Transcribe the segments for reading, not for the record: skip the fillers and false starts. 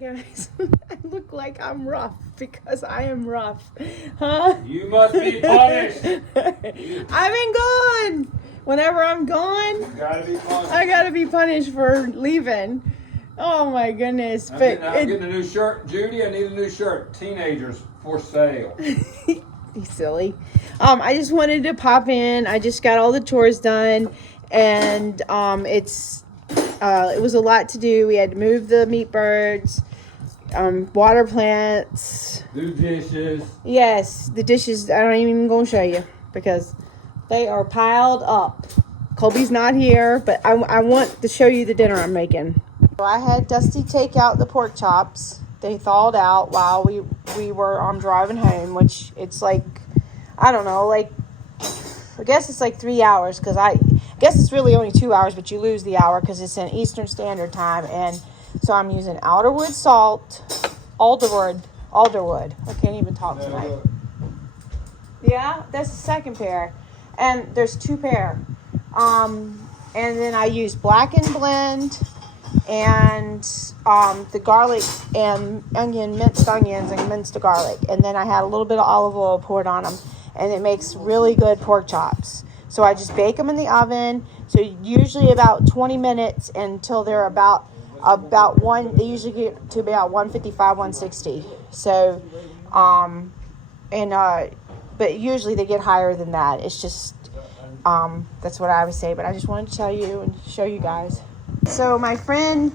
Guys, I look like I'm rough because I am rough. Huh? You must be punished. I've been gone. Whenever I'm gone, You gotta be punished. I gotta be punished for leaving. Oh my goodness. I'm getting a new shirt. Judy, I need a new shirt. Teenagers for sale. He's silly. I just wanted to pop in. I just got all the chores done, and it was a lot to do. We had to move the meat birds, water plants. Do dishes. Yes, the dishes. I don't even gonna show you because they are piled up. Colby's not here, but I want to show you the dinner I'm making. So I had Dusty take out the pork chops. They thawed out while we were driving home, which it's like, I don't know, like, I guess it's like 3 hours because I guess it's really only 2 hours, but you lose the hour because it's in Eastern Standard Time. And so I'm using Alderwood salt, Alderwood. I can't even talk tonight. Yeah, that's the second pair. And there's 2 pair. And then I use Blackened Blend and the garlic and minced onions and minced garlic. And then I had a little bit of olive oil poured on them. And it makes really good pork chops. So I just bake them in the oven. So usually about 20 minutes until they're about one. They usually get to about 155, 160. So, but usually they get higher than that. It's just, that's what I would say. But I just wanted to tell you and show you guys. So my friend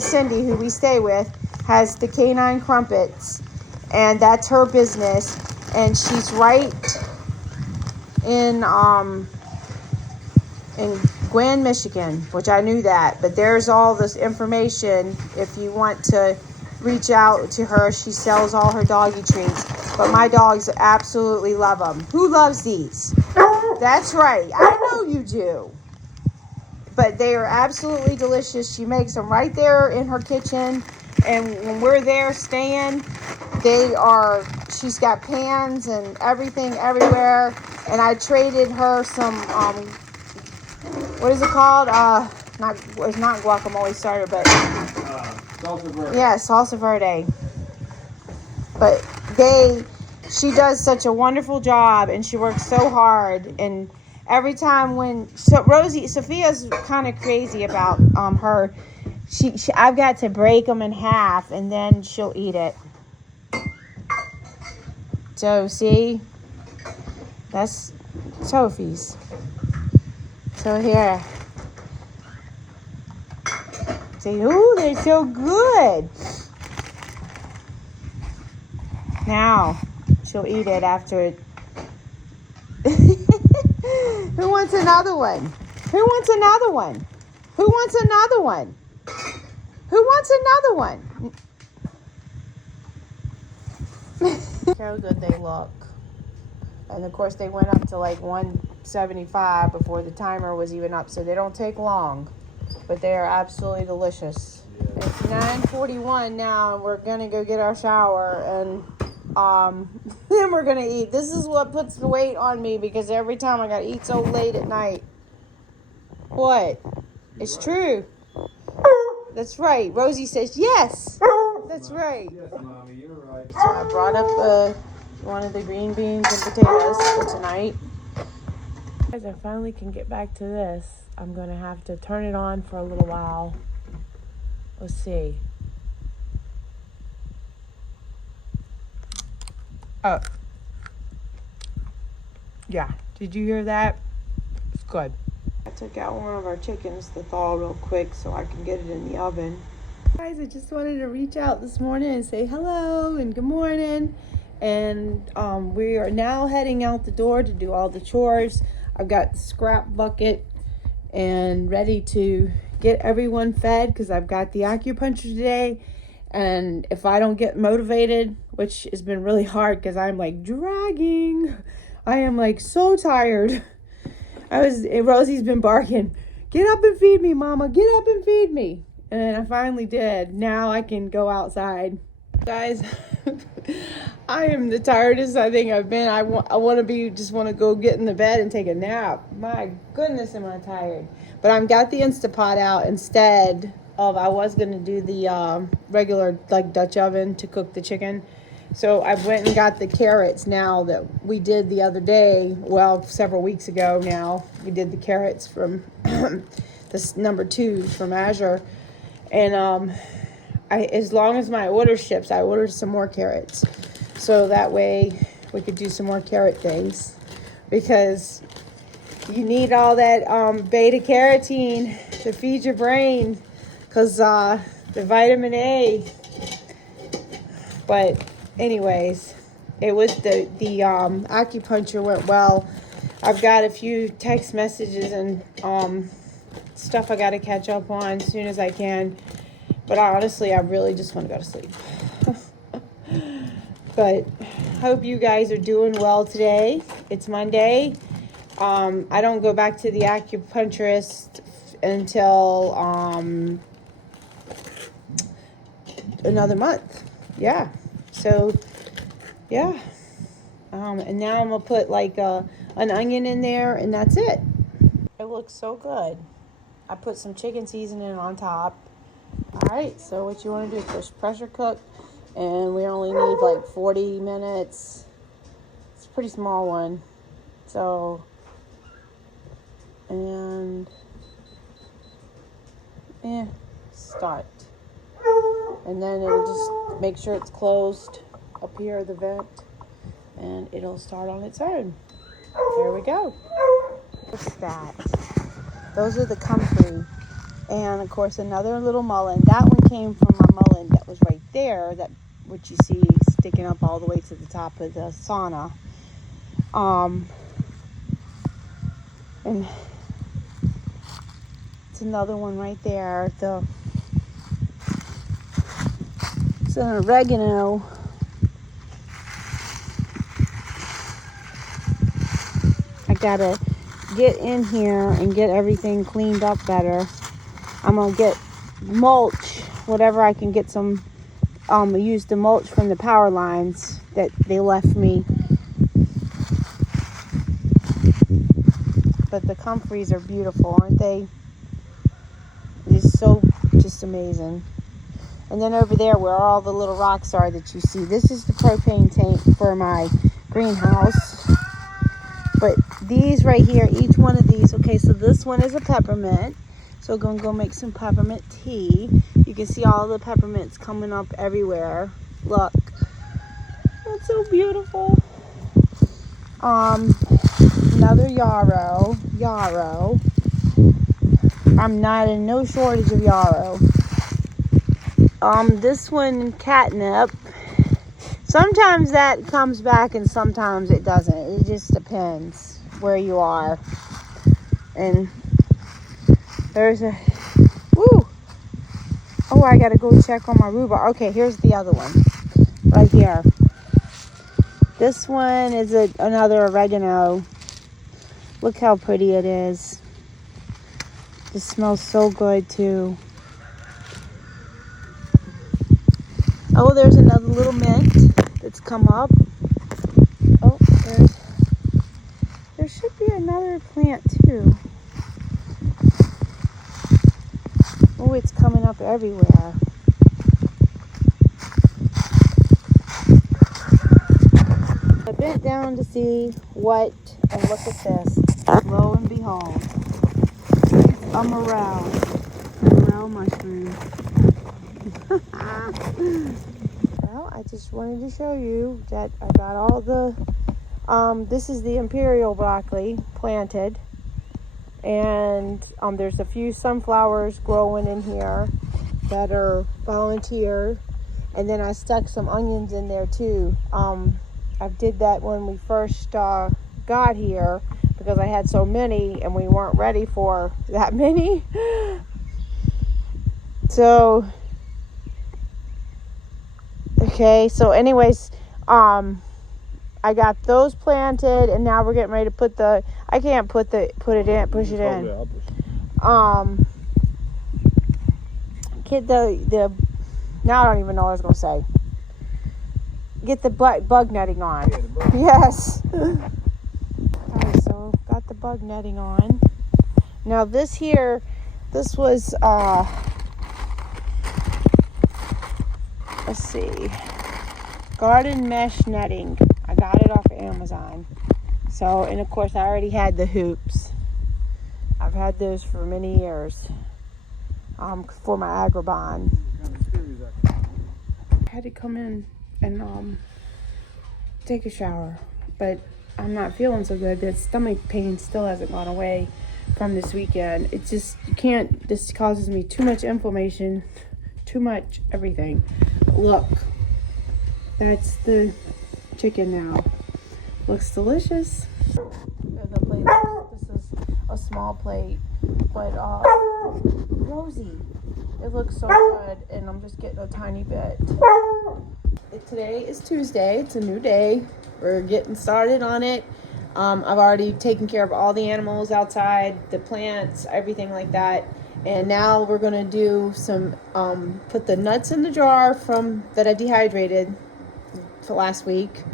Cindy, who we stay with, has the Canine Crumpets, and that's her business. And she's right in Gwen, Michigan, which I knew that. But there's all this information if you want to reach out to her. She sells all her doggy treats. But my dogs absolutely love them. Who loves these? That's right. I know you do. But they are absolutely delicious. She makes them right there in her kitchen. And when we're there staying, she's got pans and everything everywhere. And I traded her some, what is it called? It's not guacamole starter, but Salsa verde. Yeah, salsa verde. But she does such a wonderful job, and she works so hard. And every time Sophia's kind of crazy about her. I've got to break them in half, and then she'll eat it. So, see? That's Sophie's. So, here. See? Ooh, they're so good. Now, she'll eat it after it. Who wants another one? Who wants another one? Who wants another one? Who wants another one? Look how good they look. And of course they went up to like 175 before the timer was even up, so they don't take long. But they are absolutely delicious. Yeah. It's 9:41 now, and we're gonna go get our shower, and then we're gonna eat. This is what puts the weight on me, because every time I gotta eat so late at night. What? It's true. That's right. Rosie says yes. That's right. Yes, Mommy, you're right. So I brought up one of the green beans and potatoes for tonight. Guys, I finally can get back to this. I'm going to have to turn it on for a little while. Let's see. Oh. Yeah. Did you hear that? It's good. I took out one of our chickens to thaw real quick so I can get it in the oven. Guys, I just wanted to reach out this morning and say hello and good morning. And we are now heading out the door to do all the chores. I've got the scrap bucket and ready to get everyone fed because I've got the acupuncture today. And if I don't get motivated, which has been really hard because I'm like dragging, I am like so tired. Rosie's been barking, get up and feed me, Mama, get up and feed me. And I finally did. Now I can go outside. Guys, I am the tiredest I think I've been. I want to go get in the bed and take a nap. My goodness, am I tired. But I've got the Instapot out instead of, I was going to do the regular like Dutch oven to cook the chicken. So I went and got the carrots now that we did the other day. Well, several weeks ago now. We did the carrots from this number 2 from Azure. And as long as my order ships, I ordered some more carrots. So that way we could do some more carrot things. Because you need all that beta carotene to feed your brain. Because the vitamin A. But anyways, it was the acupuncture went well. I've got a few text messages and stuff I got to catch up on as soon as I can. But honestly, I really just want to go to sleep. But hope you guys are doing well today. It's Monday. I don't go back to the acupuncturist until another month. Yeah. So, yeah. And now I'm going to put like an onion in there, and that's it. It looks so good. I put some chicken seasoning on top. All right, so what you want to do is just pressure cook, and we only need like 40 minutes. It's a pretty small one. So, and start. And then it'll just make sure it's closed up here, the vent, and it'll start on its own. There we go. What's that? Those are the comfrey. And of course another little mullein. That one came from my mullein that was right there, that what you see sticking up all the way to the top of the sauna. And it's another one right there. It's an oregano. I gotta get in here and get everything cleaned up better. I'm gonna get mulch, whatever I can get some, use the mulch from the power lines that they left me. But the comfreys are beautiful, aren't they? It's so just amazing. And then over there where all the little rocks are that you see, this is the propane tank for my greenhouse. But these right here, each one of these, okay, so this one is a peppermint. So we're going to go make some peppermint tea. You can see all the peppermints coming up everywhere. Look. That's so beautiful. Another yarrow. I'm not in no shortage of yarrow. This one, catnip. Sometimes that comes back and sometimes it doesn't. It just depends where you are. And there's a, woo! Oh, I gotta go check on my rhubarb. Okay, here's the other one. Right here. This one is another oregano. Look how pretty it is. This smells so good too. Oh, there's another little mint that's come up. Oh, there should be another plant too. Oh, it's coming up everywhere. I bent down to see what, and look at this. Lo and behold, it's a morel mushroom. Well, I just wanted to show you that I got all the, this is the imperial broccoli planted. And there's a few sunflowers growing in here that are volunteer. And then I stuck some onions in there too. I did that when we first got here because I had so many and we weren't ready for that many. So, okay, so anyways, I got those planted, and now we're getting ready to put the, I can't push it in. Get the, now I don't even know what I was going to say. Get the bug netting on. Yes. Alright, so got the bug netting on. Now this here, this was let's see, garden mesh netting. I got it off of Amazon. So, and of course I already had the hoops. I've had those for many years for my agribon. I had to come in and take a shower, but I'm not feeling so good. The stomach pain still hasn't gone away from this weekend. It's just, you can't, this causes me too much inflammation, too much everything. Look, that's the chicken now. Looks delicious. The plate, this is a small plate, but Rosie, it looks so good, and I'm just getting a tiny bit. Today is Tuesday. It's a new day. We're getting started on it. I've already taken care of all the animals outside, the plants, everything like that. And now we're gonna do some, put the nuts in the jar that I dehydrated for last week,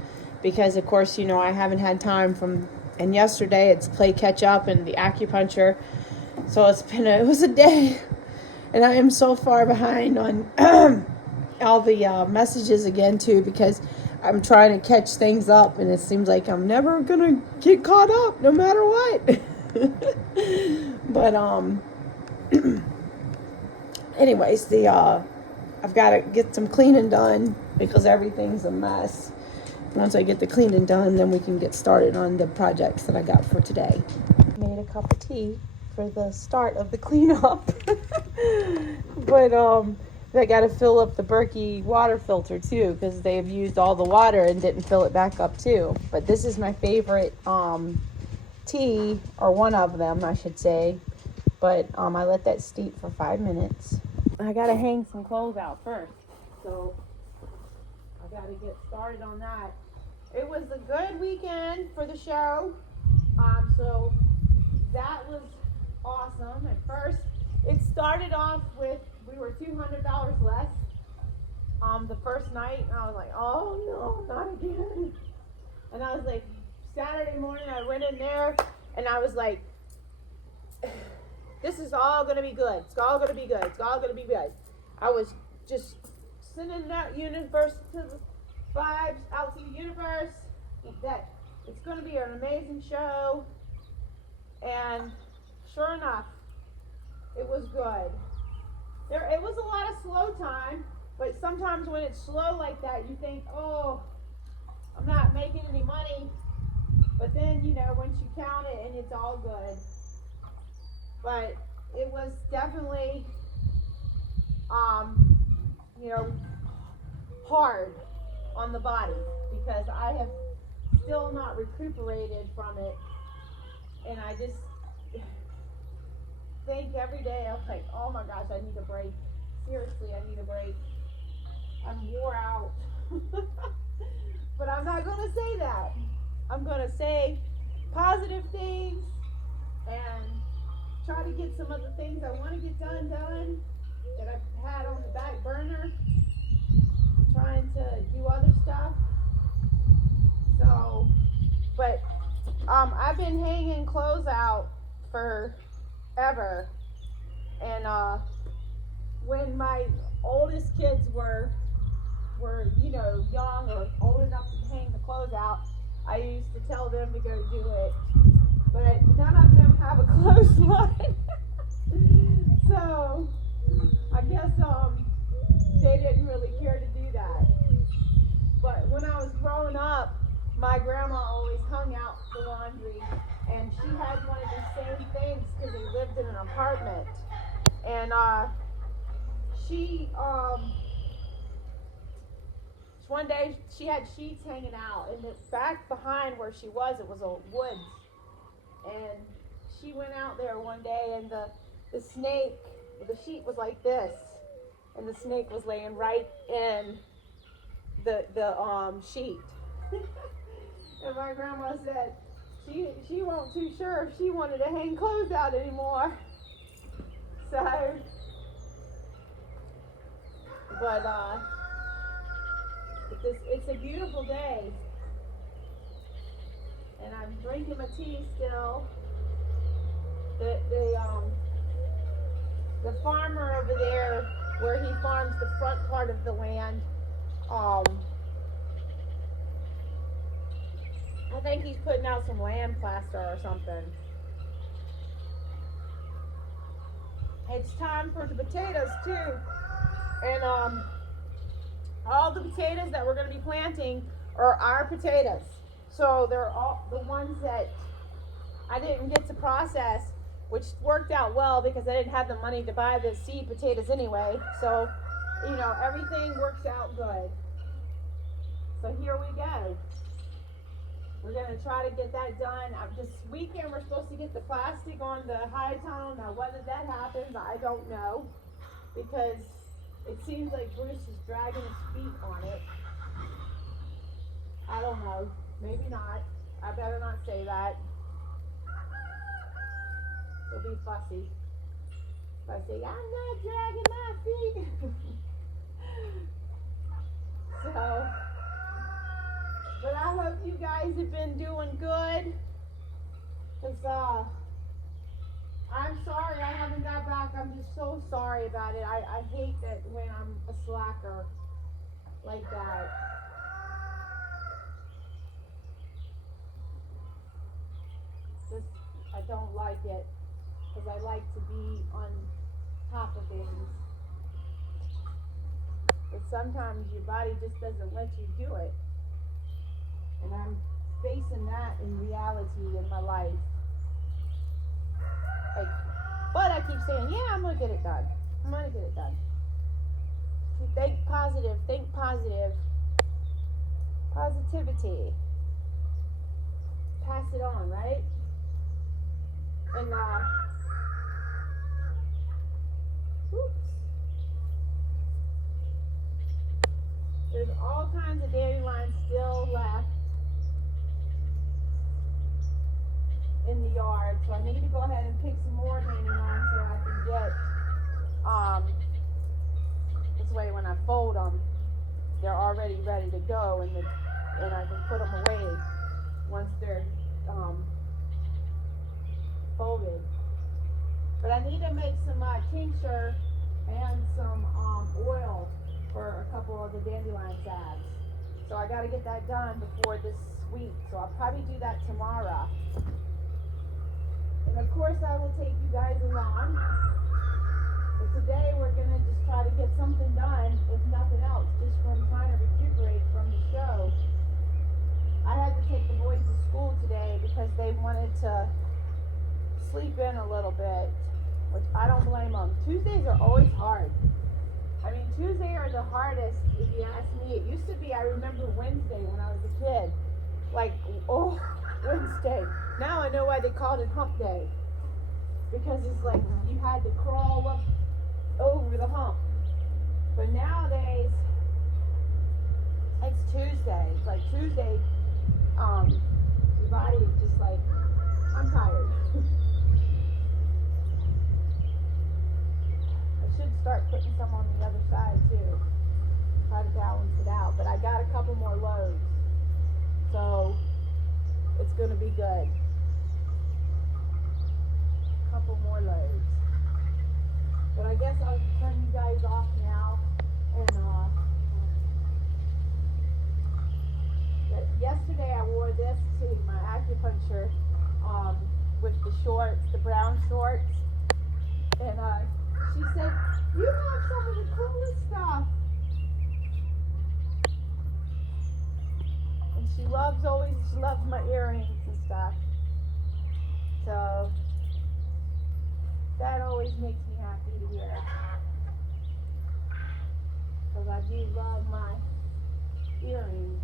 because of course, you know, I haven't had time and yesterday it's play catch up and the acupuncture. So it was a day, and I am so far behind on all the messages again too, because I'm trying to catch things up, and it seems like I'm never gonna get caught up no matter what. But anyways, I've got to get some cleaning done because everything's a mess. Once I get the cleaning done, then we can get started on the projects that I got for today. Made a cup of tea for the start of the cleanup. But I got to fill up the Berkey water filter too, because they've used all the water and didn't fill it back up too. But this is my favorite tea, or one of them I should say. But I let that steep for 5 minutes. I got to hang some clothes out first, so I got to get started on that. It was a good weekend for the show, so that was awesome. At first, it started off with, we were $200 less the first night, and I was like, oh no, not again. And I was like, Saturday morning I went in there and I was like, this is all gonna be good. It's all gonna be good. It's all gonna be good. I was just sending that universe to the vibes out to the universe that it's gonna be an amazing show. And sure enough, it was good. It was a lot of slow time, but sometimes when it's slow like that, you think, oh, I'm not making any money. But then, you know, once you count it, and it's all good. But it was definitely, you know, hard on the body, because I have still not recuperated from it. And I just think every day, I'm like, oh my gosh, I need a break. Seriously, I need a break. I'm wore out. But I'm not going to say that. I'm going to say positive things and try to get some of the things I want to get done that I've had on the back burner. Trying to do other stuff. So, but I've been hanging clothes out forever. And when my oldest kids were you know, young or old enough to hang the clothes out, I used to tell them to go do it. But none of them have a clothesline. So I guess they didn't really care to do that. But when I was growing up, my grandma always hung out the laundry, and she had one of the same things because they lived in an apartment. And she one day she had sheets hanging out, and the back behind where she was, it was a woods. And she went out there one day, and the snake, the sheet was like this, and the snake was laying right in the sheet. And my grandma said she wasn't too sure if she wanted to hang clothes out anymore. So, but it's a beautiful day, and I'm drinking my tea still. The farmer over there, where he farms the front part of the land, think he's putting out some land plaster or something. It's time for the potatoes too. And all the potatoes that we're going to be planting are our potatoes. So they're all the ones that I didn't get to process, which worked out well because I didn't have the money to buy the seed potatoes anyway. So, you know, everything works out good. So here we go. We're going to try to get that done. This weekend we're supposed to get the plastic on the high tunnel. Now whether that happens, I don't know. Because it seems like Bruce is dragging his feet on it. I don't know. Maybe not. I better not say that. He'll be fussy. If I say, I'm not dragging my feet. So, but I hope you guys have been doing good. Because, I'm sorry I haven't got back. I'm just so sorry about it. I hate that when I'm a slacker like that. Just, I don't like it. Because I like to be on top of things. But sometimes your body just doesn't let you do it. And I'm facing that in reality in my life. Like, but I keep saying, yeah, I'm going to get it done. I'm going to get it done. Think positive. Think positive. Positivity. Pass it on, right? And, oops. There's all kinds of dandelions still left in the yard, so I need to go ahead and pick some more dandelions so I can get, this way when I fold them, they're already ready to go, and I can put them away once they're, folded. But I need to make some tincture and some oil for a couple of the dandelion salves. So I got to get that done before this week. So I'll probably do that tomorrow. And of course I will take you guys along. But today we're going to just try to get something done, if nothing else, just from trying to recuperate from the show. I had to take the boys to school today because they wanted to sleep in a little bit, which I don't blame them. Tuesdays are always hard. I mean, Tuesday are the hardest, if you ask me. It used to be, I remember Wednesday when I was a kid. Like, oh, Wednesday. Now I know why they called it hump day. Because it's like you had to crawl up over the hump. But nowadays, it's Tuesday. It's like Tuesday, your body is just like, I'm tired. Should start putting some on the other side too. Try to balance it out. But I got a couple more loads. So it's gonna be good. Couple more loads. But I guess I'll turn you guys off now. And yesterday I wore this to my acupuncture with the shorts, the brown shorts. And she said, you have some of the coolest stuff. And she loves my earrings and stuff. So that always makes me happy to hear. Because I do love my earrings.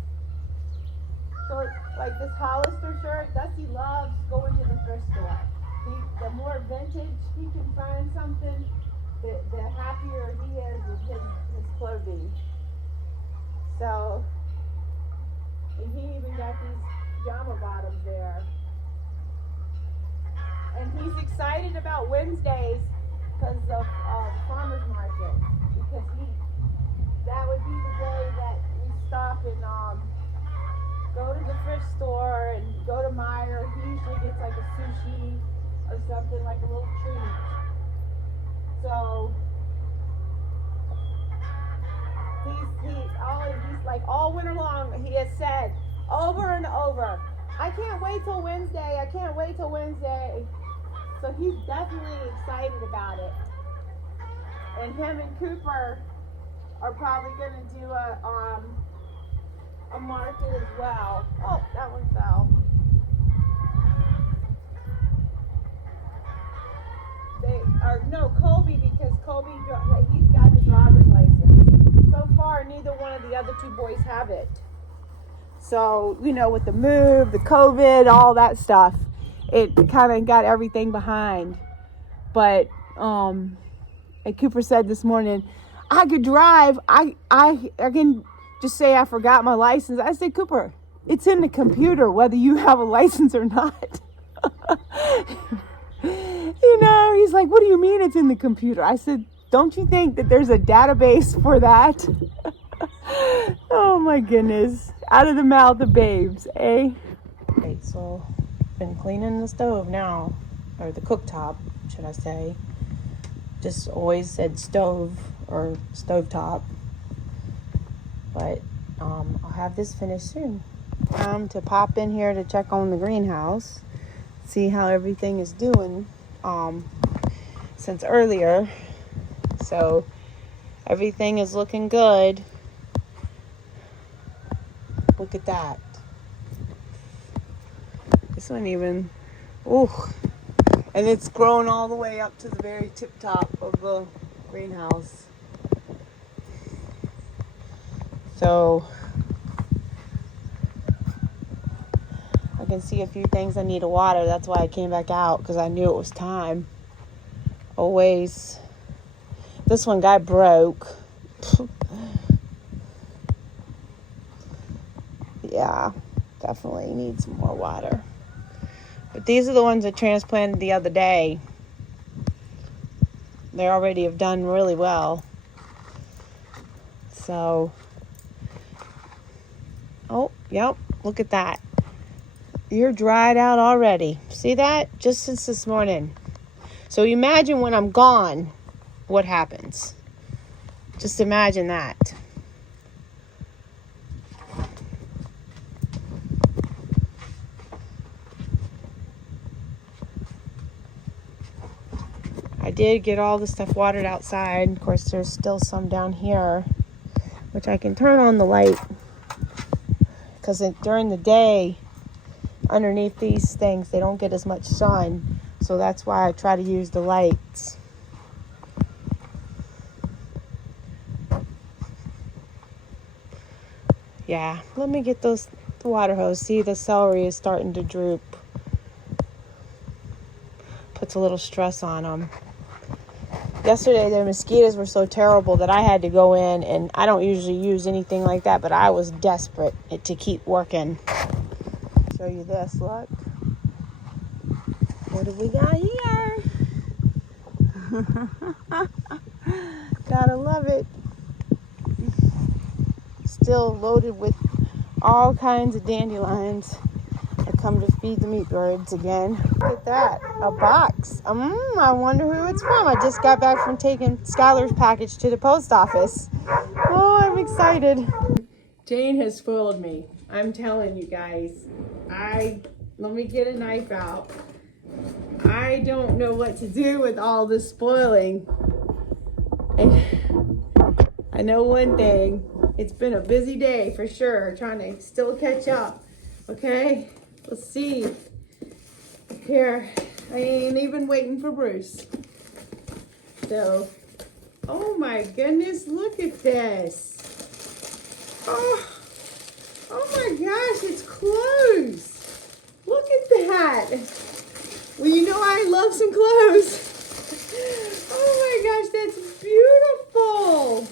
So like this Hollister shirt, Dusty loves going to the thrift store. The more vintage he can find something, the happier he is with his clothing. So, and he even got these pajama bottoms there. And he's excited about Wednesdays because of farmer's market. Because that would be the day that we stop and go to the thrift store and go to Meyer. He usually gets like a sushi or something, like a little treat. So he's like all winter long, he has said over and over, I can't wait till Wednesday. I can't wait till Wednesday. So he's definitely excited about it. And him and Cooper are probably going to do a market as well. Oh, that one fell. Colby, because Colby, he's got the driver's license. So far, neither one of the other two boys have it. So, you know, with the move, the COVID, all that stuff, it kind of got everything behind. But, and Cooper said this morning, I could drive. I can just say I forgot my license. I said, Cooper, it's in the computer whether you have a license or not. You know, he's like, what do you mean it's in the computer? I said, don't you think that there's a database for that? Oh my goodness. Out of the mouth of babes, eh? Okay, so been cleaning the stove now, or the cooktop, should I say. Just always said stove or stovetop. But I'll have this finished soon. Time to pop in here to check on the greenhouse. See how everything is doing since earlier. So everything is looking good. Look at that. This one even, ooh, and it's grown all the way up to the very tip top of the greenhouse. So I can see a few things I need to water. That's why I came back out, because I knew it was time. Always. This one got broke. Yeah, definitely need some more water. But these are the ones I transplanted the other day. They already have done really well. So, oh, yep, look at that. You're dried out already. See that? Just since this morning. So imagine when I'm gone, what happens. Just imagine that. I did get all the stuff watered outside. Of course, there's still some down here, which I can turn on the light, because during the day, underneath these things, they don't get as much sun. So that's why I try to use the lights. Yeah, let me get the water hose. See, the celery is starting to droop. Puts a little stress on them. Yesterday, the mosquitoes were so terrible that I had to go in, and I don't usually use anything like that, but I was desperate to keep working. Show you this, look. What do we got here? Gotta love it. Still loaded with all kinds of dandelions. I come to feed the meat birds again. Look at that, a box. I wonder who it's from. I just got back from taking Skylar's package to the post office. Oh, I'm excited. Jane has spoiled me. I'm telling you guys. Let me get a knife out. I don't know what to do with all this spoiling. And I know one thing. It's been a busy day for sure, trying to still catch up. Okay, let's see. Here, I ain't even waiting for Bruce. So, oh my goodness, look at this. Oh my gosh, it's clothes. Look at that. Well, you know I love some clothes. Oh my gosh, that's beautiful.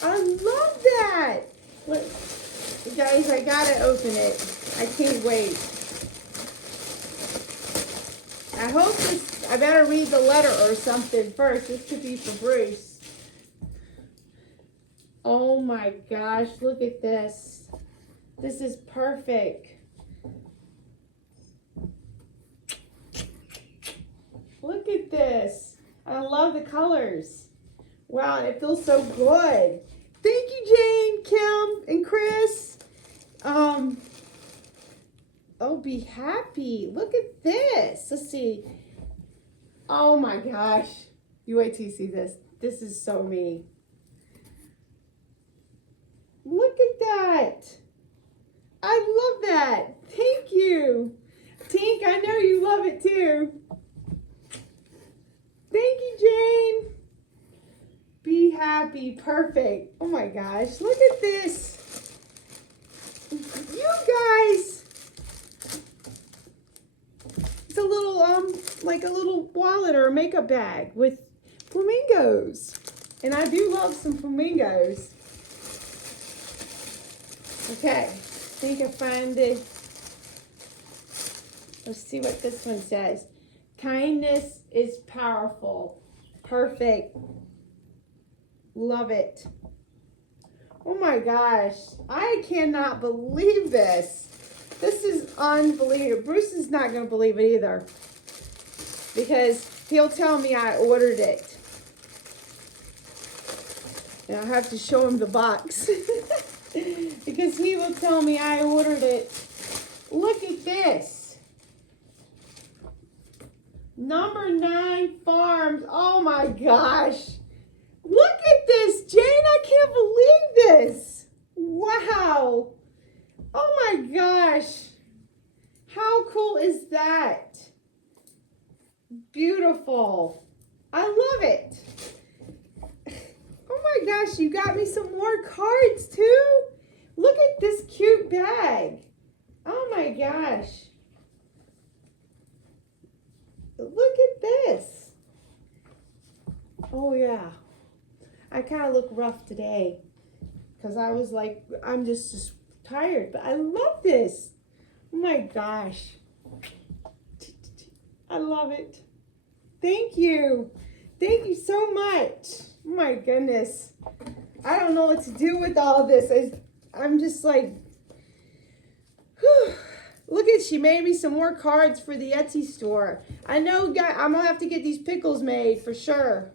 I love that. Look, you guys, I gotta open it. I can't wait. I hope this, I better read the letter or something first. This could be for Bruce. Oh my gosh, look at this. This is perfect. Look at this. I love the colors. Wow, it feels so good. Thank you, Jane, Kim, and Chris. Oh be happy. Look at this. Let's see. Oh my gosh. You wait till you see this. This is so me. Look at that. I love that. Thank you. Tink, I know you love it too. Thank you, Jane. Be happy. Perfect. Oh my gosh. Look at this. You guys. It's a little, like a little wallet or a makeup bag with flamingos. And I do love some flamingos. Okay. I think I find it. Let's see what this one says. Kindness is powerful. Perfect. Love it. Oh my gosh. I cannot believe this. This is unbelievable. Bruce is not going to believe it either. Because he'll tell me I ordered it. And I'll have to show him the box. Because he will tell me I ordered it. Look at this. Number 9 Farms. Oh my gosh. Look at this, Jane. I can't believe this. Wow. Oh my gosh. How cool is that? Beautiful. I love it. Oh my gosh, you got me some more cards too? Look at this cute bag. Oh my gosh. Look at this. Oh yeah. I kind of look rough today because I was like, I'm just tired, but I love this. Oh my gosh. I love it. Thank you. Thank you so much. Oh my goodness. I don't know what to do with all this. I'm just like, whew. Look at, she made me some more cards for the Etsy store. I know I'm going to have to get these pickles made for sure.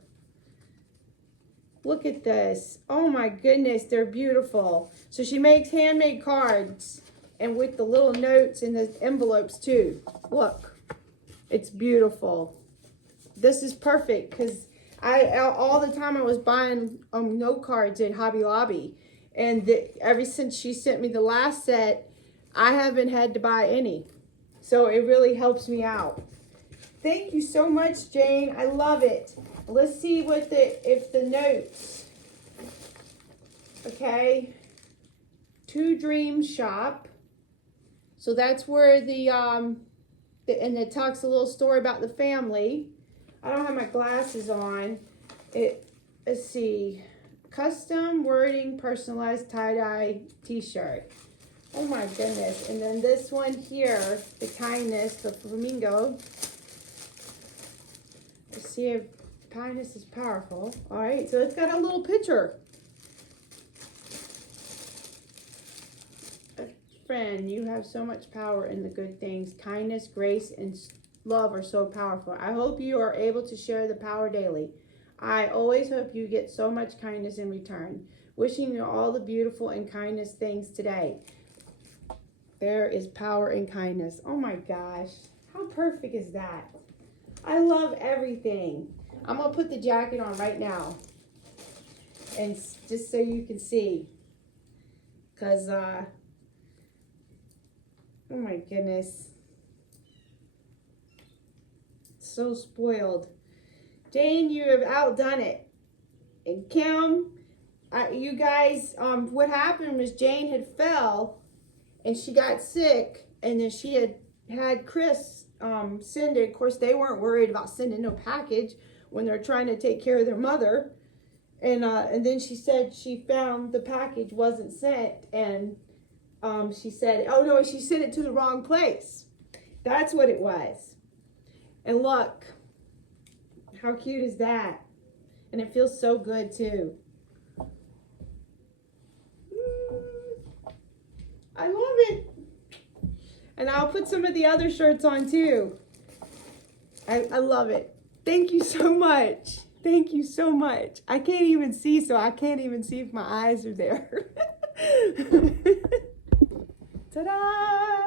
Look at this. Oh my goodness, they're beautiful. So she makes handmade cards and with the little notes and the envelopes too. Look, it's beautiful. This is perfect because all the time I was buying note cards at Hobby Lobby. And ever since she sent me the last set, I haven't had to buy any. So it really helps me out. Thank you so much, Jane. I love it. Let's see what if the notes. Okay. To Dream Shop. So that's where and it talks a little story about the family. I don't have my glasses on. Let's see. Custom wording, personalized tie-dye t-shirt. Oh my goodness. And then this one here, the kindness, the flamingo. Let's see if kindness is powerful. All right, so it's got a little picture. Friend, you have so much power in the good things. Kindness, grace, and love are so powerful. I hope you are able to share the power daily. I always hope you get so much kindness in return. Wishing you all the beautiful and kindness things today. There is power in kindness. Oh my gosh. How perfect is that? I love everything. I'm going to put the jacket on right now. And just so you can see. Because, oh my goodness. So spoiled. Jane, you have outdone it. And Kim, you guys, what happened was Jane had fell and she got sick, and then she had Chris send it. Of course, they weren't worried about sending no package when they're trying to take care of their mother. And then she said she found the package wasn't sent, and she said, oh no, she sent it to the wrong place. That's what it was. And look, how cute is that? And it feels so good too. I love it. And I'll put some of the other shirts on too. I love it. Thank you so much. Thank you so much. I can't even see, so I can't even see if my eyes are there. Ta-da!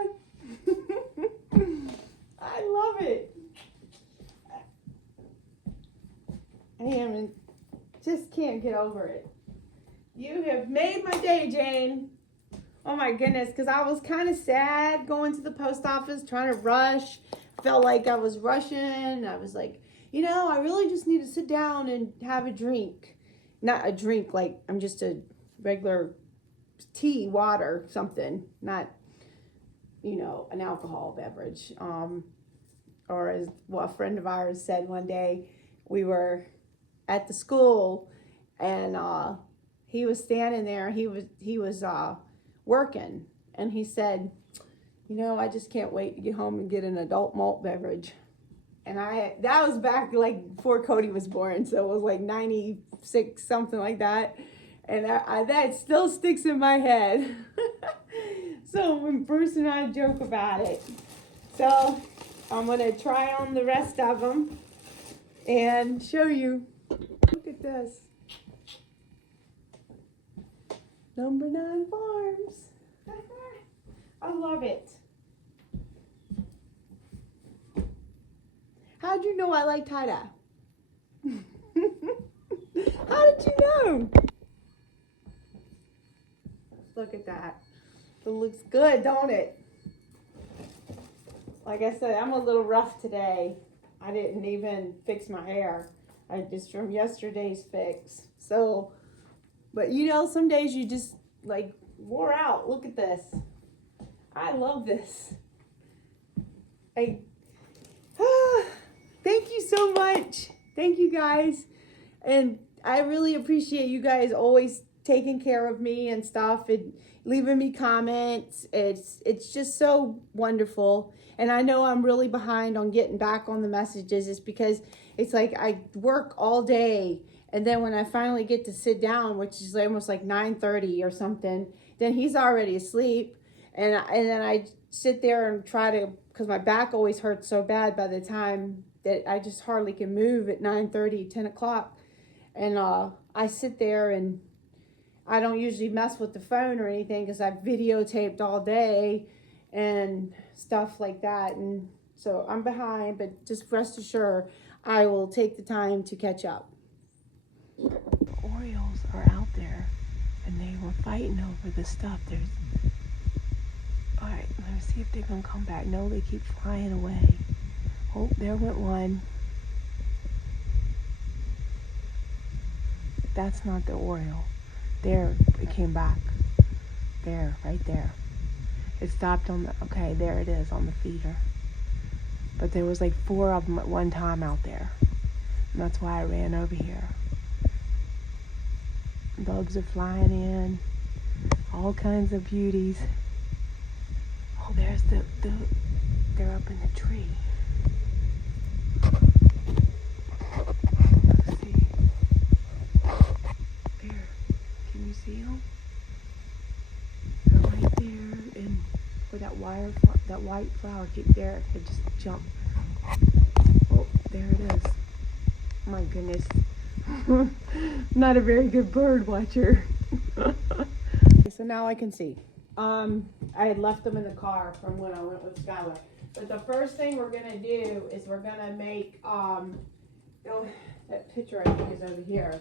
can't get over it. You have made my day, Jane. Oh my goodness, because I was kind of sad going to the post office, trying to rush. Felt like I was rushing. I was like, I really just need to sit down and have a drink. Not a drink, like I'm just a regular tea, water, something. Not, an alcohol beverage. Or as a friend of ours said one day, we were at the school and he was standing there. He was working, and he said, I just can't wait to get home and get an adult malt beverage. And that was back like before Cody was born, so it was like 96, something like that. And that still sticks in my head. So when Bruce and I joke about it. So I'm going to try on the rest of them and show you. Look at this. Number 9 Farms. I love it. How'd you know I like tie-dye? How did you know? Look at that. It looks good, don't it? Like I said, I'm a little rough today. I didn't even fix my hair. I just from yesterday's fix. So, but some days you just like wore out. Look at this. I love this. Thank you so much. Thank you guys. And I really appreciate you guys always taking care of me and stuff and leaving me comments. It's just so wonderful. And I know I'm really behind on getting back on the messages. It's because it's like I work all day, and then when I finally get to sit down, which is almost like 9:30 or something, then he's already asleep. And then I sit there and try to, because my back always hurts so bad by the time that I just hardly can move at 9:30, 10 o'clock. And I sit there and I don't usually mess with the phone or anything because I've videotaped all day and stuff like that. And so I'm behind, but just rest assured, I will take the time to catch up. Orioles are out there and they were fighting over the stuff. All right, let me see if they're going to come back. No, they keep flying away. Oh, there went one. That's not the Oriole. There, it came back. There, right there. It stopped on the, okay, there it is on the feeder. But there was like 4 of them at one time out there. And that's why I ran over here. Bugs are flying in. All kinds of beauties. Oh, there's they're up in the tree. Let's see. There. Can you see them? They're right there, and where that white flower keep there, it just jumped. Oh, there it is. My goodness. Not a very good bird watcher. So now I can see. I had left them in the car from when I went with Skylar. But the first thing we're gonna do is we're gonna make that picture I think is over here.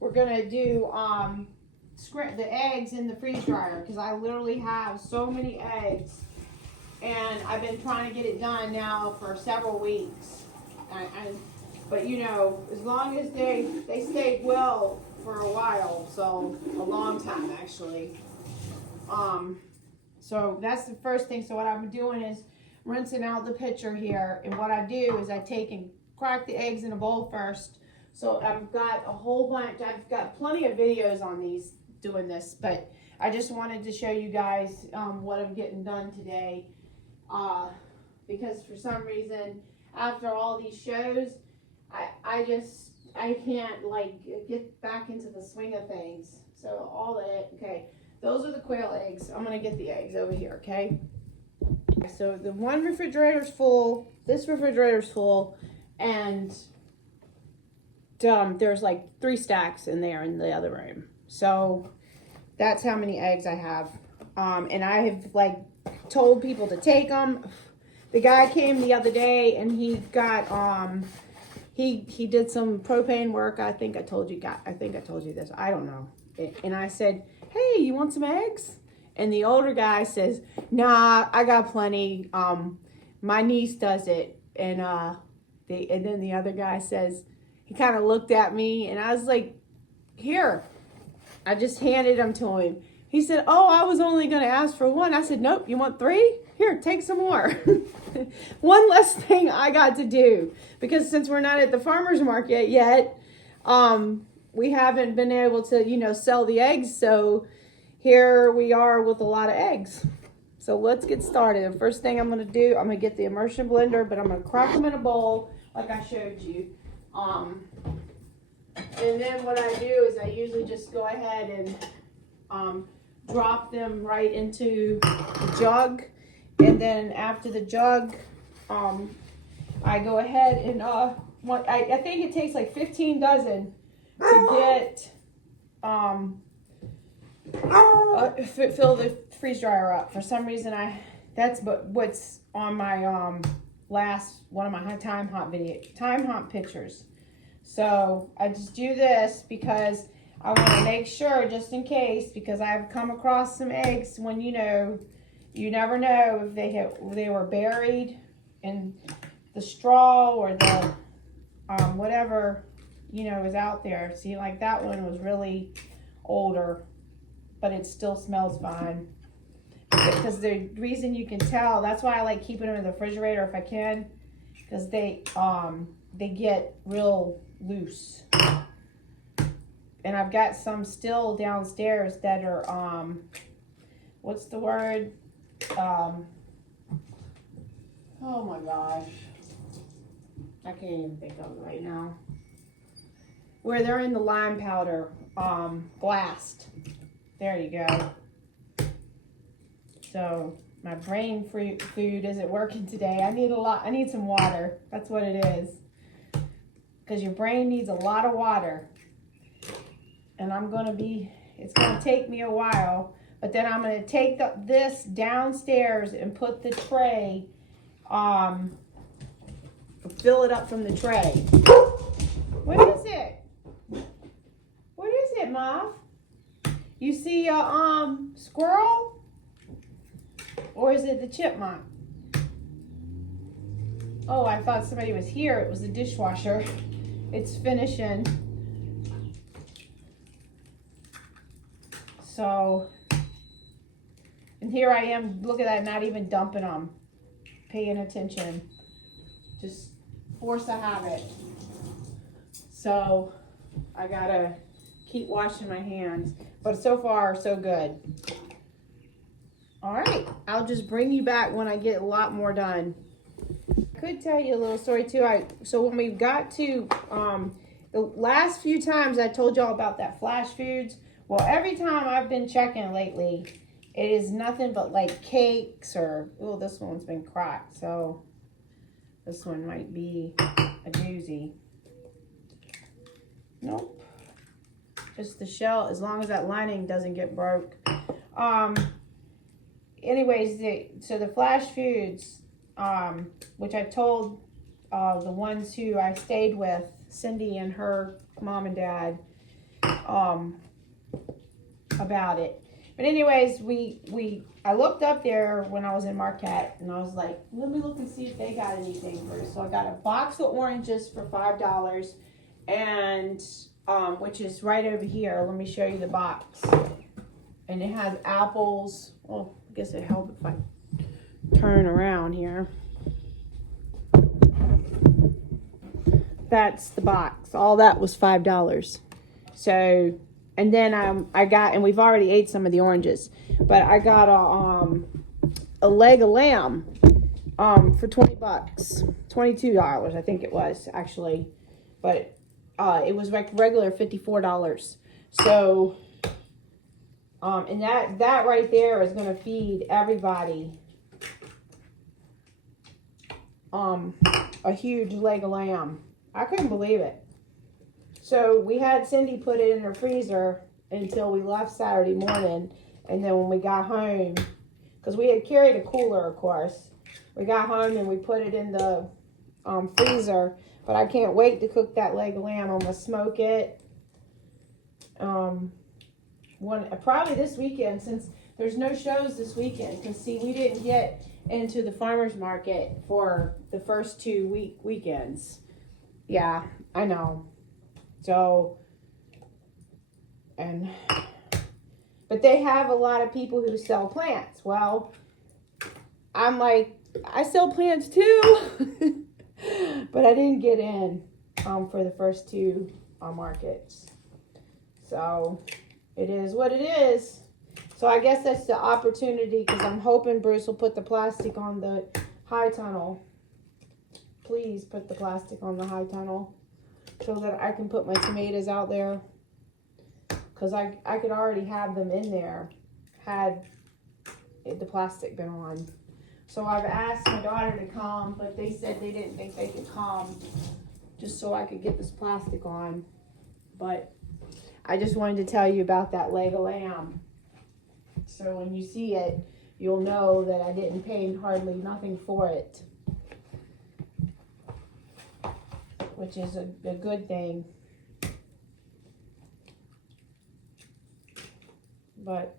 We're gonna do the eggs in the freeze dryer because I literally have so many eggs, and I've been trying to get it done now for several weeks. But as long as they stayed well for a while, so a long time actually. So that's the first thing. So what I'm doing is rinsing out the pitcher here, and what I do is I take and crack the eggs in a bowl first. So I've got a whole bunch. I've got plenty of videos on these doing this, but I just wanted to show you guys what I'm getting done today, because for some reason after all these shows, I can't like get back into the swing of things. So okay, those are the quail eggs. I'm gonna get the eggs over here, okay? So the one refrigerator's full, this refrigerator's full, and there's like 3 stacks in there in the other room. So that's how many eggs I have. And I have like told people to take them. The guy came the other day and he got he did some propane work. I think I told you this. I don't know. And I said, hey, you want some eggs? And the older guy says, nah, I got plenty. My niece does it. And then the other guy says, he kind of looked at me, and I was like, here. I just handed them to him. He said, oh, I was only going to ask for one. I said, nope, you want 3? Here, take some more. One less thing I got to do. Because since we're not at the farmer's market yet, we haven't been able to, sell the eggs. So here we are with a lot of eggs. So let's get started. The first thing I'm going to do, I'm going to get the immersion blender, but I'm going to crack them in a bowl like I showed you. And then what I do is I usually just go ahead and drop them right into the jug. And then after the jug, I go ahead and I think it takes like 15 dozen to get fill the freeze dryer up. For some reason, that's what's on my one of my time hop pictures. So I just do this because I want to make sure, just in case, because I've come across some eggs when you never know if they were buried in the straw or the whatever is out there. See, like that one was really older, but it still smells fine. Because the reason you can tell, that's why I like keeping them in the refrigerator if I can, because they get real loose. And I've got some still downstairs that are what's the word? Oh my gosh, I can't even think of it right now. Where they're in the lime powder blast. There you go. So my brain food isn't working today. I need some water. That's what it is. Because your brain needs a lot of water. And it's gonna take me a while, but then I'm gonna take this downstairs and put the tray, fill it up from the tray. What is it? What is it, Mom? You see a squirrel? Or is it the chipmunk? Oh, I thought somebody was here. It was the dishwasher. It's finishing. So, and here I am, look at that, not even dumping them, paying attention, just force a habit. So, I gotta keep washing my hands, but so far, so good. All right, I'll just bring you back when I get a lot more done. I could tell you a little story too. So when we got to, the last few times I told y'all about that Flash Foods. Well, every time I've been checking lately, it is nothing but like cakes or, oh, this one's been cracked. So this one might be a doozy. Nope. Just the shell, as long as that lining doesn't get broke. Anyways, so the Flash Foods, which I told the ones who I stayed with, Cindy and her mom and dad, about it. But anyways, I looked up there when I was in Marquette, and I was like, let me look and see if they got anything first. So I got a box of oranges for $5, and which is right over here. Let me show you the box. And it has apples. Well, I guess it helps if I turn around here. That's the box. All that was $5. So, and then and we've already ate some of the oranges, but I got a leg of lamb for $20, $22 I think it was actually, but it was like regular $54. So and that right there is going to feed everybody a huge leg of lamb. I couldn't believe it. So we had Cindy put it in her freezer until we left Saturday morning, and then when we got home, because we had carried a cooler, of course, we got home and we put it in the freezer. But I can't wait to cook that leg of lamb. I'm gonna smoke it. Probably this weekend, since there's no shows this weekend. Because see, we didn't get into the farmer's market for the first 2 weekends. Yeah, I know. So, but they have a lot of people who sell plants. Well, I'm like, I sell plants too. But I didn't get in for the first 2 markets. So it is what it is. So I guess that's the opportunity, because I'm hoping Bruce will put the plastic on the high tunnel. Please put the plastic on the high tunnel so that I can put my tomatoes out there. Because I could already have them in there had the plastic been on. So I've asked my daughter to come, but they said they didn't think they could come just so I could get this plastic on. But I just wanted to tell you about that leg of lamb. So when you see it, you'll know that I didn't pay hardly nothing for it. Which is a good thing. But,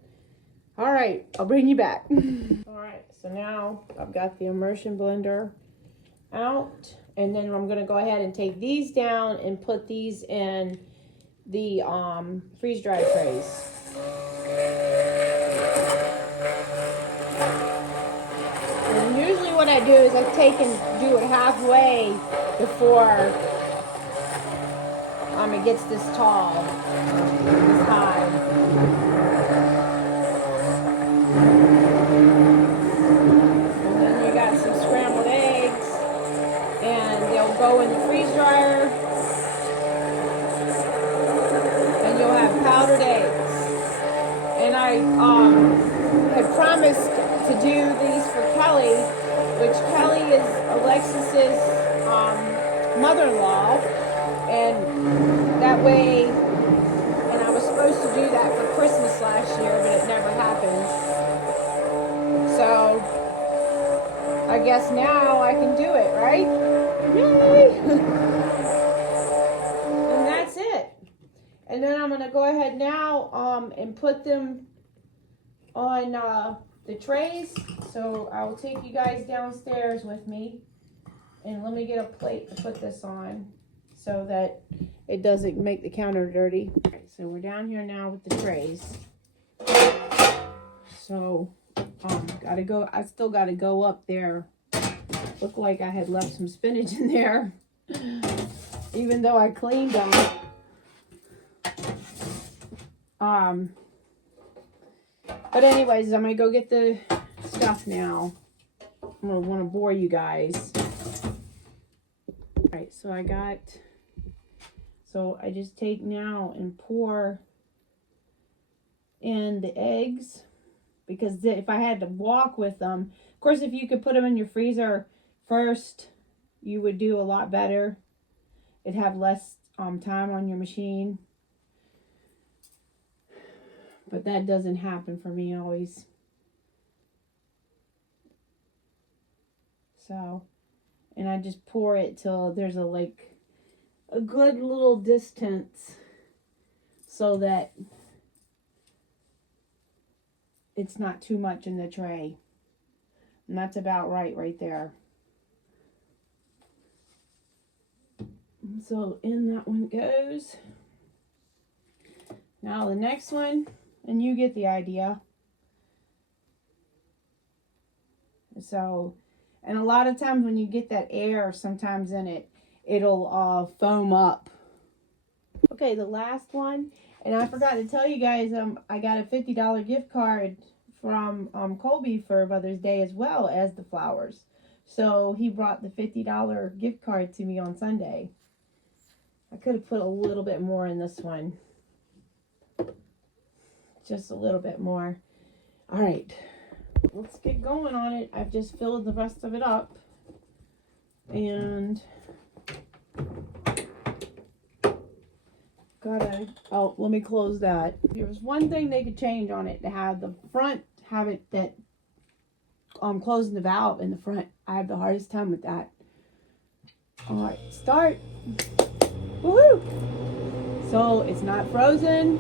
all right, I'll bring you back. All right, so now I've got the immersion blender out. And then I'm going to go ahead and take these down and put these in the freeze-dried trays. And usually what I do is I take and do it halfway before it gets this tall, this high. And then you got some scrambled eggs, and they'll go in the freeze dryer, and you'll have powdered eggs. And I had promised to do these for Kelly, which Kelly is Alexis's mother-in-law, and that way, and I was supposed to do that for Christmas last year, but it never happened. So I guess now I can do it, right? Yay! And that's it. And then I'm gonna go ahead now and put them on the trays. So I will take you guys downstairs with me, and let me get a plate to put this on so that it doesn't make the counter dirty. All right, so we're down here now with the trays. So gotta go. I still gotta go up there. Looked like I had left some spinach in there, even though I cleaned them. But anyways, I'm gonna go get the stuff now. I'm gonna want to bore you guys. All right, so I just take now and pour in the eggs, because if I had to walk with them, of course, if you could put them in your freezer first, you would do a lot better. It'd have less time on your machine. But that doesn't happen for me always. So, and I just pour it till there's a good little distance so that it's not too much in the tray. And that's about right there. So in that one goes. Now the next one, and you get the idea. So, and a lot of times when you get that air sometimes in it, it'll foam up. Okay, the last one, and I forgot to tell you guys, I got a $50 gift card from Colby for Mother's Day, as well as the flowers. So he brought the $50 gift card to me on Sunday. I could have put a little bit more in this one. Just a little bit more. All right, let's get going on it. I've just filled the rest of it up. And let me close that. There was one thing they could change on it, to have the front, have it that closing the valve in the front. I have the hardest time with that. All right, start. Woohoo! So it's not frozen.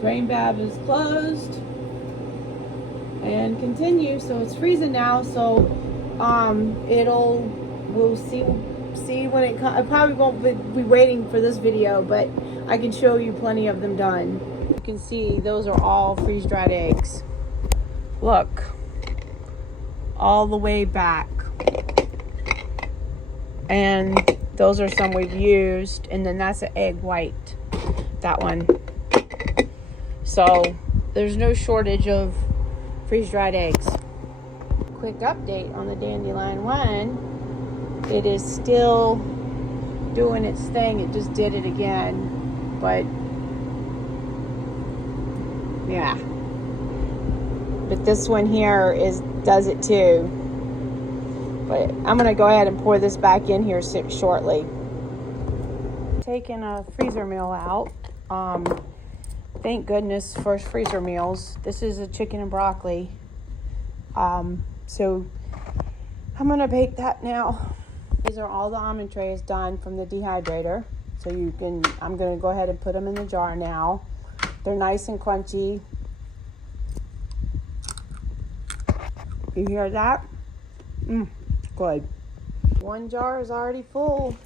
Drain valve is closed. And continue. So it's freezing now. So we'll see when it comes. I probably won't be waiting for this video, but I can show you plenty of them done. You can see those are all freeze-dried eggs. Look, all the way back. And those are some we've used, and then that's an egg white, that one. So there's no shortage of freeze-dried eggs. Quick update on the dandelion one. It is still doing its thing. It just did it again, but yeah. But this one here does it too. But I'm gonna go ahead and pour this back in here shortly. Taking a freezer meal out. Thank goodness for freezer meals. This is a chicken and broccoli. So I'm gonna bake that now. These are all the almond trays done from the dehydrator. So I'm gonna go ahead and put them in the jar now. They're nice and crunchy. You hear that? Good. One jar is already full.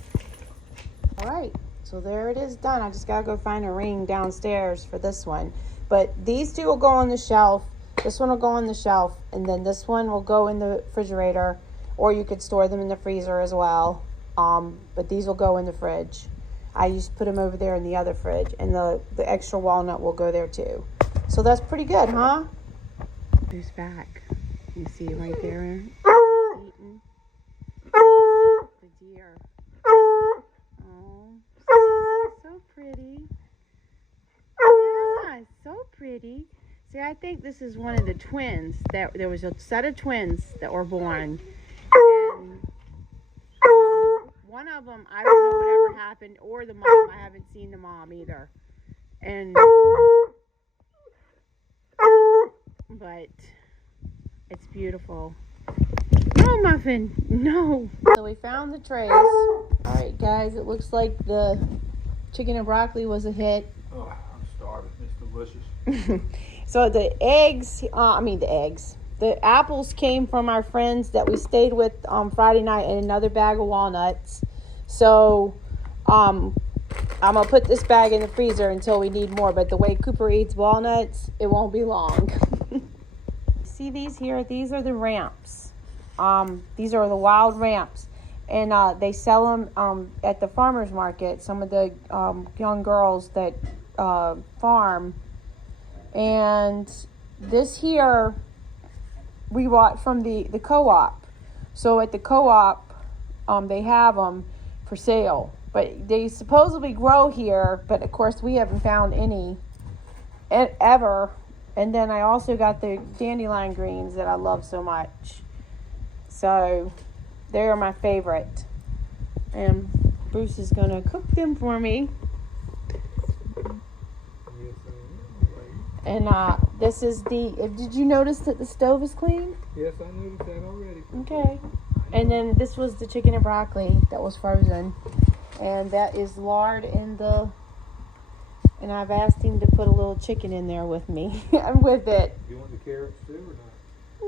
All right, so there it is done. I just gotta go find a ring downstairs for this one. But these two will go on the shelf. This one will go on the shelf, and then this one will go in the refrigerator, or you could store them in the freezer as well. But these will go in the fridge. I used to put them over there in the other fridge, and the extra walnut will go there too. So that's pretty good, huh? Who's back? You see right there, eating. The deer. Oh, so pretty. Yeah, so pretty. See, I think this is one of the twins. There was a set of twins that were born. And one of them, I don't know whatever happened, or the mom. I haven't seen the mom either. But it's beautiful. No, Muffin, no. So we found the trays. All right, guys, it looks like the chicken and broccoli was a hit. Oh, I'm starving. It's delicious. So the the apples came from our friends that we stayed with Friday night, and another bag of walnuts. So I'm gonna put this bag in the freezer until we need more, but the way Cooper eats walnuts, it won't be long. See these here? These are the ramps. These are the wild ramps, and they sell them at the farmers market. Some of the young girls that farm, and this here we bought from the co-op. So at the co-op, they have them for sale, but they supposedly grow here. But of course, we haven't found any ever. And then I also got the dandelion greens that I love so much. So they are my favorite. And Bruce is going to cook them for me. And this is did you notice that the stove is clean? Yes, I noticed that already. Okay. And then this was the chicken and broccoli that was frozen. And that is lard in the... And I've asked him to put a little chicken in there with me. I'm with it. You want the carrots too or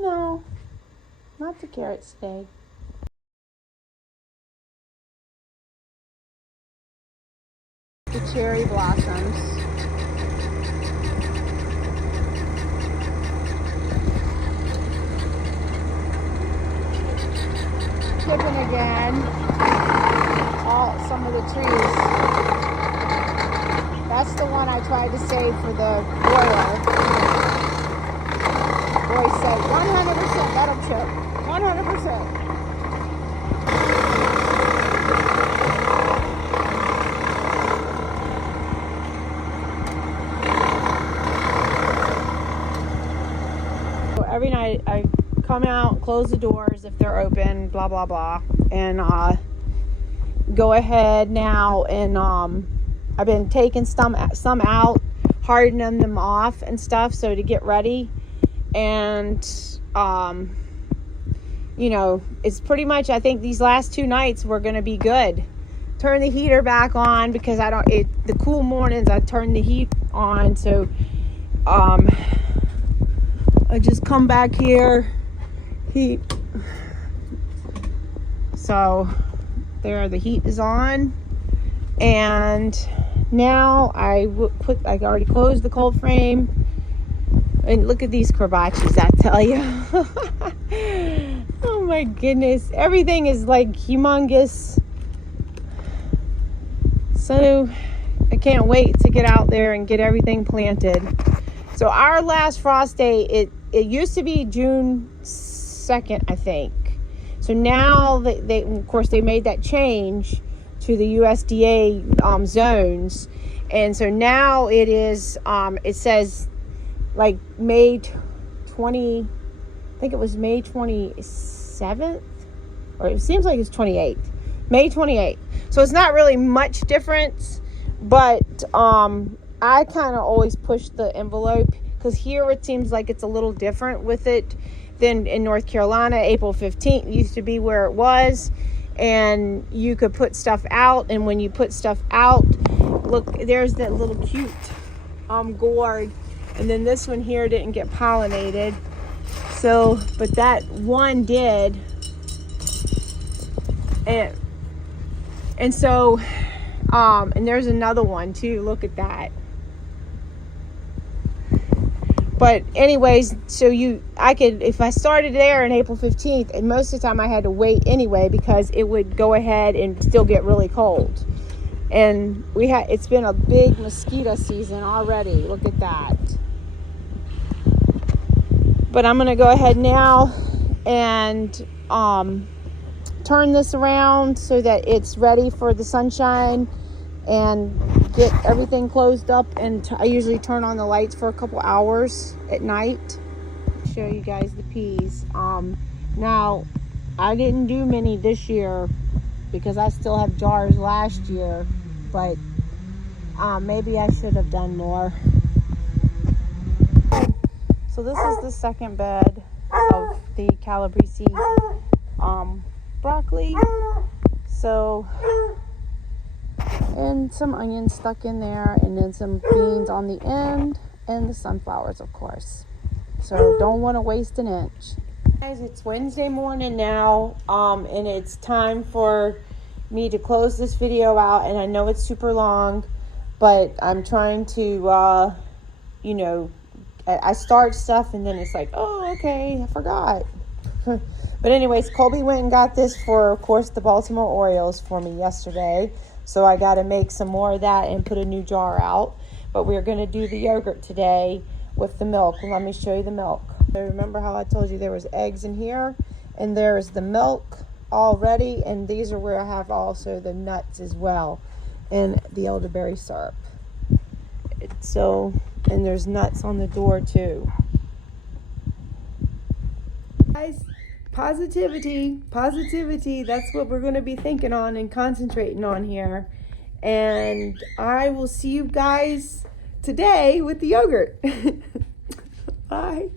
not? No, not the carrots today. The cherry blossoms. Chipping again. Some of the trees. That's the one I tried to save for the boiler. Boy said 100% let them chip. 100%. So every night I come out, close the doors if they're open, blah blah blah, and go ahead now and I've been taking some out, hardening them off and stuff, so to get ready. And you know, it's pretty much, I think these last 2 nights we're going to be good. Turn the heater back on because the cool mornings I turn the heat on. So I just come back here, heat. So there, the heat is on. And now I already closed the cold frame. And look at these crabachis, I tell you. Oh my goodness. Everything is like humongous. So I can't wait to get out there and get everything planted. So our last frost day, it used to be June 2nd, I think. So now they of course they made that change to the USDA zones. And so now it is it says like May 20, I think it was May 27th, or it seems like it's 28th. May 28th. So it's not really much difference, but I kind of always push the envelope because here it seems like it's a little different with it than in North Carolina. April 15th used to be where it was, and you could put stuff out, and when you put stuff out, look, there's that little cute gourd, and then this one here didn't get pollinated. So, but that one did. And so, and there's another one too. Look at that. But anyways, so I could, if I started there on April 15th, and most of the time I had to wait anyway because it would go ahead and still get really cold. And it's been a big mosquito season already. Look at that. But I'm gonna go ahead now and turn this around so that it's ready for the sunshine and get everything closed up. And I usually turn on the lights for a couple hours at night. Show you guys the peas. Now I didn't do many this year because I still have jars last year, but maybe I should have done more. So this is the second bed of the Calabrese broccoli. So, and some onions stuck in there, and then some beans on the end, and the sunflowers, of course. So don't want to waste an inch. Guys, it's Wednesday morning now, and it's time for me to close this video out. And I know it's super long, but I'm trying to, you know, I start stuff and then it's like, oh, okay, I forgot. But anyways, Colby went and got this for, of course, the Baltimore Orioles for me yesterday. So I got to make some more of that and put a new jar out. But we're going to do the yogurt today with the milk. Let me show you the milk. So remember how I told you there was eggs in here? And there's the milk already. And these are where I have also the nuts as well. And the elderberry syrup. So, and there's nuts on the door too. Guys, positivity, that's what we're going to be thinking on and concentrating on here. And I will see you guys today with the yogurt. Bye.